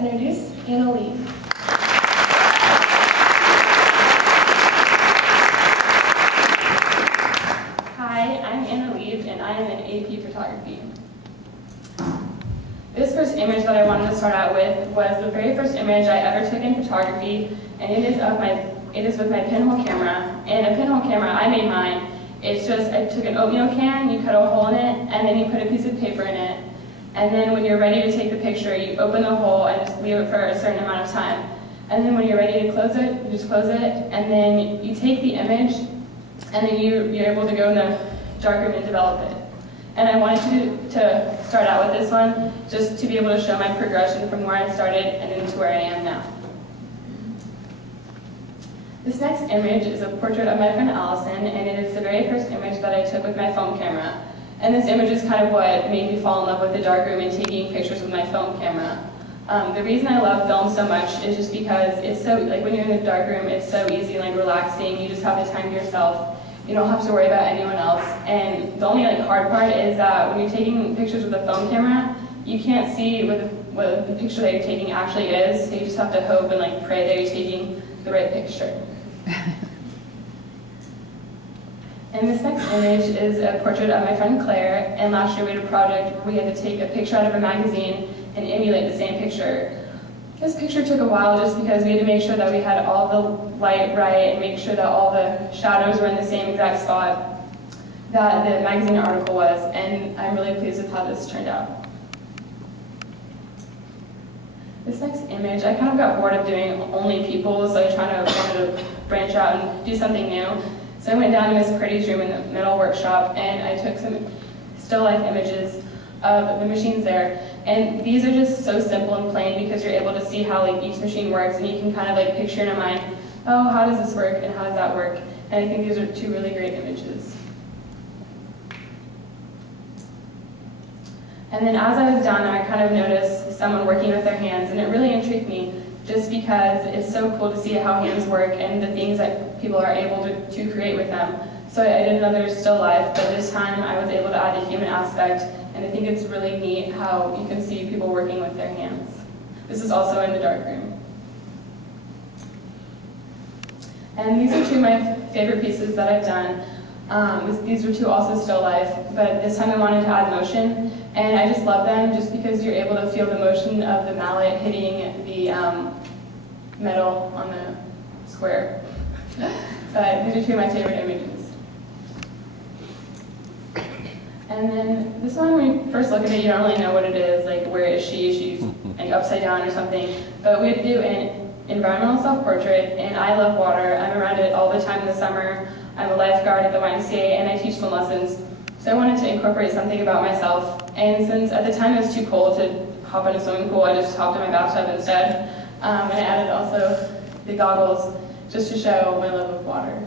introduce Anna Leib. Hi, I'm Anna Leib, and I am in AP Photography. This first image that I wanted to start out with was the very first image I ever took in photography, and it is with my pinhole camera. And a pinhole camera, I made mine. It's just, I took an oatmeal can, you cut a hole in it, and then you put a piece of paper in it. And then when you're ready to take the picture, you open the hole and just leave it for a certain amount of time. And then when you're ready to close it, you just close it, and then you take the image, and then you're able to go in the darkroom and develop it. And I wanted to start out with this one, just to be able to show my progression from where I started and then to where I am now. This next image is a portrait of my friend Allison, and it is the very first image that I took with my film camera. And this image is kind of what made me fall in love with the darkroom and taking pictures with my film camera. The reason I love film so much is just because it's so, like when you're in the darkroom, it's so easy and like relaxing. You just have the time to yourself. You don't have to worry about anyone else. And the only hard part is that when you're taking pictures with a film camera, you can't see what the picture that you're taking actually is. So you just have to hope and pray that you're taking the right picture. And this next image is a portrait of my friend Claire, and last year we had a project where we had to take a picture out of a magazine and emulate the same picture. This picture took a while just because we had to make sure that we had all the light right and make sure that all the shadows were in the same exact spot that the magazine article was, and I'm really pleased with how this turned out. This next image, I kind of got bored of doing only people, so I wanted to branch out and do something new. So I went down to Miss Pretty's room in the middle workshop, and I took some still life images of the machines there. And these are just so simple and plain because you're able to see how each machine works, and you can kind of picture in your mind, oh, how does this work and how does that work? And I think these are two really great images. And then as I was down there, I kind of noticed someone working with their hands, and it really intrigued me just because it's so cool to see how hands work and the things that people are able to create with them. So I did another still life, but this time I was able to add a human aspect, and I think it's really neat how you can see people working with their hands. This is also in the darkroom. And these are two of my favorite pieces that I've done. These were two also still life, but this time I wanted to add motion, and I just love them just because you're able to feel the motion of the mallet hitting the metal on the square. But these are two of my favorite images. And then this one, when you first look at it, you don't really know what it is, where is she? Is she upside down or something? But we had to do an environmental self-portrait, and I love water. I'm around it all the time in the summer. I'm a lifeguard at the YMCA, and I teach swim lessons. So I wanted to incorporate something about myself. And since at the time it was too cold to hop in a swimming pool, I just hopped in my bathtub instead. And I added also the goggles just to show my love of water.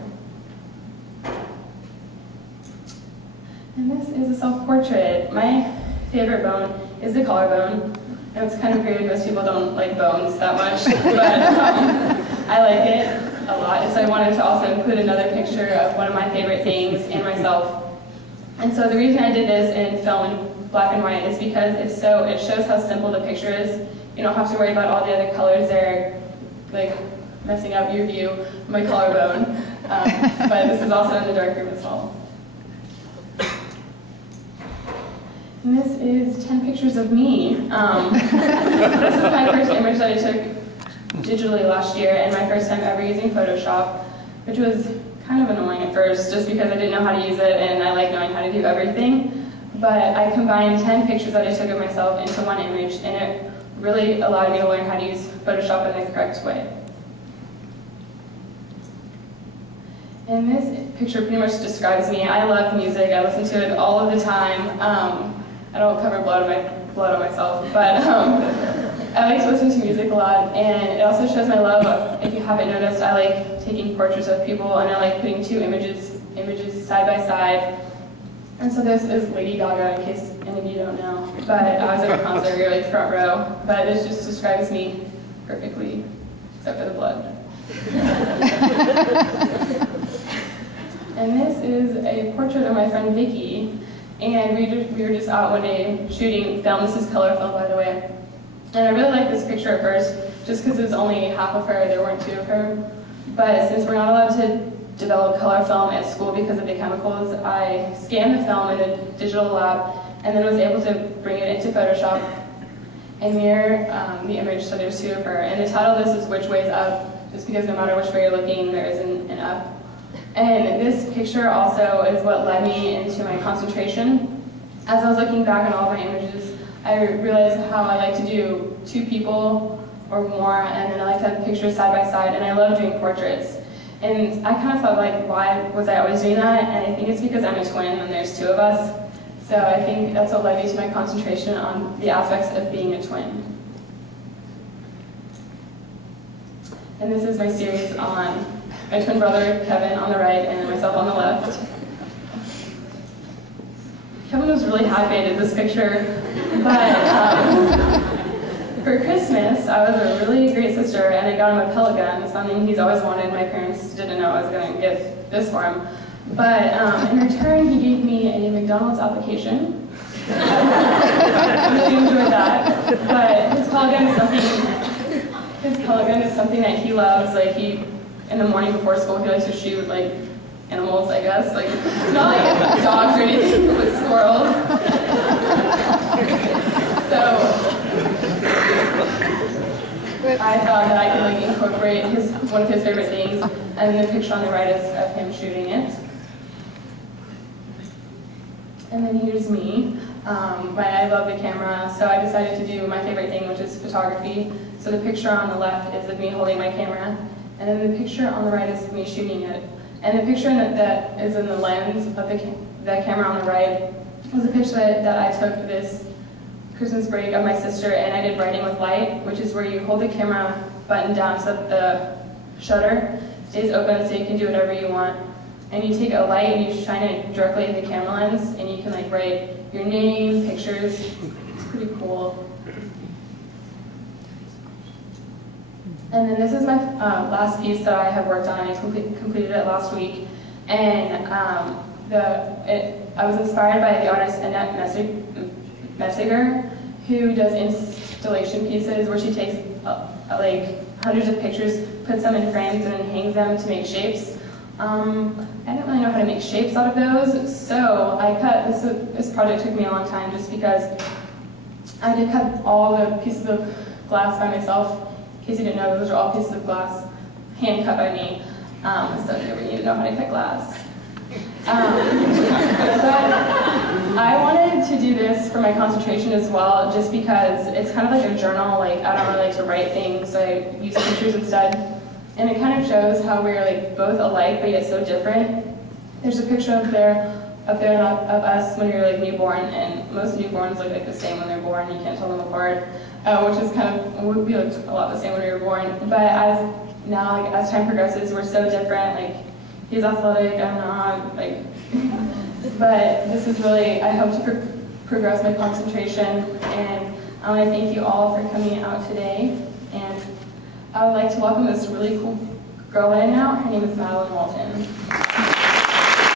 And this is a self-portrait. My favorite bone is the collarbone. And it's kind of weird, most people don't like bones that much, but I like it a lot. So I wanted to also include another picture of one of my favorite things and myself. And so the reason I did this in film in black and white is because it shows how simple the picture is. You don't have to worry about all the other colors there, messing up your view of my collarbone. But this is also in the darkroom as well. And this is 10 pictures of me. This is my first image that I took digitally last year, and my first time ever using Photoshop, which was kind of annoying at first, just because I didn't know how to use it, and I like knowing how to do everything. But I combined 10 pictures that I took of myself into one image, and it really allowed me to learn how to use Photoshop in the correct way. And this picture pretty much describes me. I love music. I listen to it all of the time. I don't cover blood on myself, but I like to listen to music a lot, and it also shows my love. If you haven't noticed, I like taking portraits of people, and I like putting two images side by side. And so this is Lady Gaga, in case any of you don't know. But I was at a concert, we were front row, but this just describes me perfectly, except for the blood. And this is a portrait of my friend Vicky. And we were just out one day shooting film. This is color film, by the way. And I really liked this picture at first, just because it was only half of her, there weren't two of her. But since we're not allowed to develop color film at school because of the chemicals, I scanned the film in the digital lab and then was able to bring it into Photoshop and mirror the image so there's two of her. And the title of this is Which Way's Up, just because no matter which way you're looking, there is an up. And this picture also is what led me into my concentration. As I was looking back on all of my images, I realized how I like to do two people or more, and then I like to have pictures side by side, and I love doing portraits. And I kind of thought, like, why was I always doing that? And I think it's because I'm a twin and there's two of us. So I think that's what led me to my concentration on the aspects of being a twin. And this is my series on my twin brother, Kevin, on the right, and myself on the left. Kevin was really happy I did this picture, but for Christmas, I was a really great sister, and I got him a pellet gun, something he's always wanted. My parents didn't know I was going to get this for him. But in return, he gave me a McDonald's application. I really enjoyed that. But his pellet gun is something that he loves. Like, in the morning before school, he likes to shoot, like, animals, I guess. Like, not like dogs or anything, but squirrels. So I thought that I could like incorporate one of his favorite things, and the picture on the right is of him shooting it. And then here's me. But I love the camera, so I decided to do my favorite thing, which is photography. So the picture on the left is of me holding my camera, and then the picture on the right is of me shooting it. And the picture that is in the lens of the camera on the right was a picture that I took this Christmas break of my sister, and I did writing with light, which is where you hold the camera button down so that the shutter stays open so you can do whatever you want. And you take a light and you shine it directly in the camera lens, and you can like write your name, pictures. It's pretty cool. And then this is my last piece that I have worked on. I completed it last week, and I was inspired by the artist Annette Messiger, who does installation pieces where she takes like hundreds of pictures, puts them in frames, and then hangs them to make shapes. I didn't really know how to make shapes out of those, so I cut this project took me a long time just because I had to cut all the pieces of glass by myself. In case you didn't know, those are all pieces of glass hand cut by me. So you never need to know how to cut glass. But I wanted to do this for my concentration as well, just because it's kind of like a journal. Like, I don't really like to write things, so I use pictures instead. And it kind of shows how we're like both alike, but yet so different. There's a picture up there of us when you're like newborn, and most newborns look like the same when they're born. You can't tell them apart, which is kind of, we look a lot the same when we were born. But as time progresses, we're so different. Like, he's athletic, I'm not, like, but this is really, I hope to progress my concentration, and I want to thank you all for coming out today, and I would like to welcome this really cool girl in now. Her name is Madeline Walton.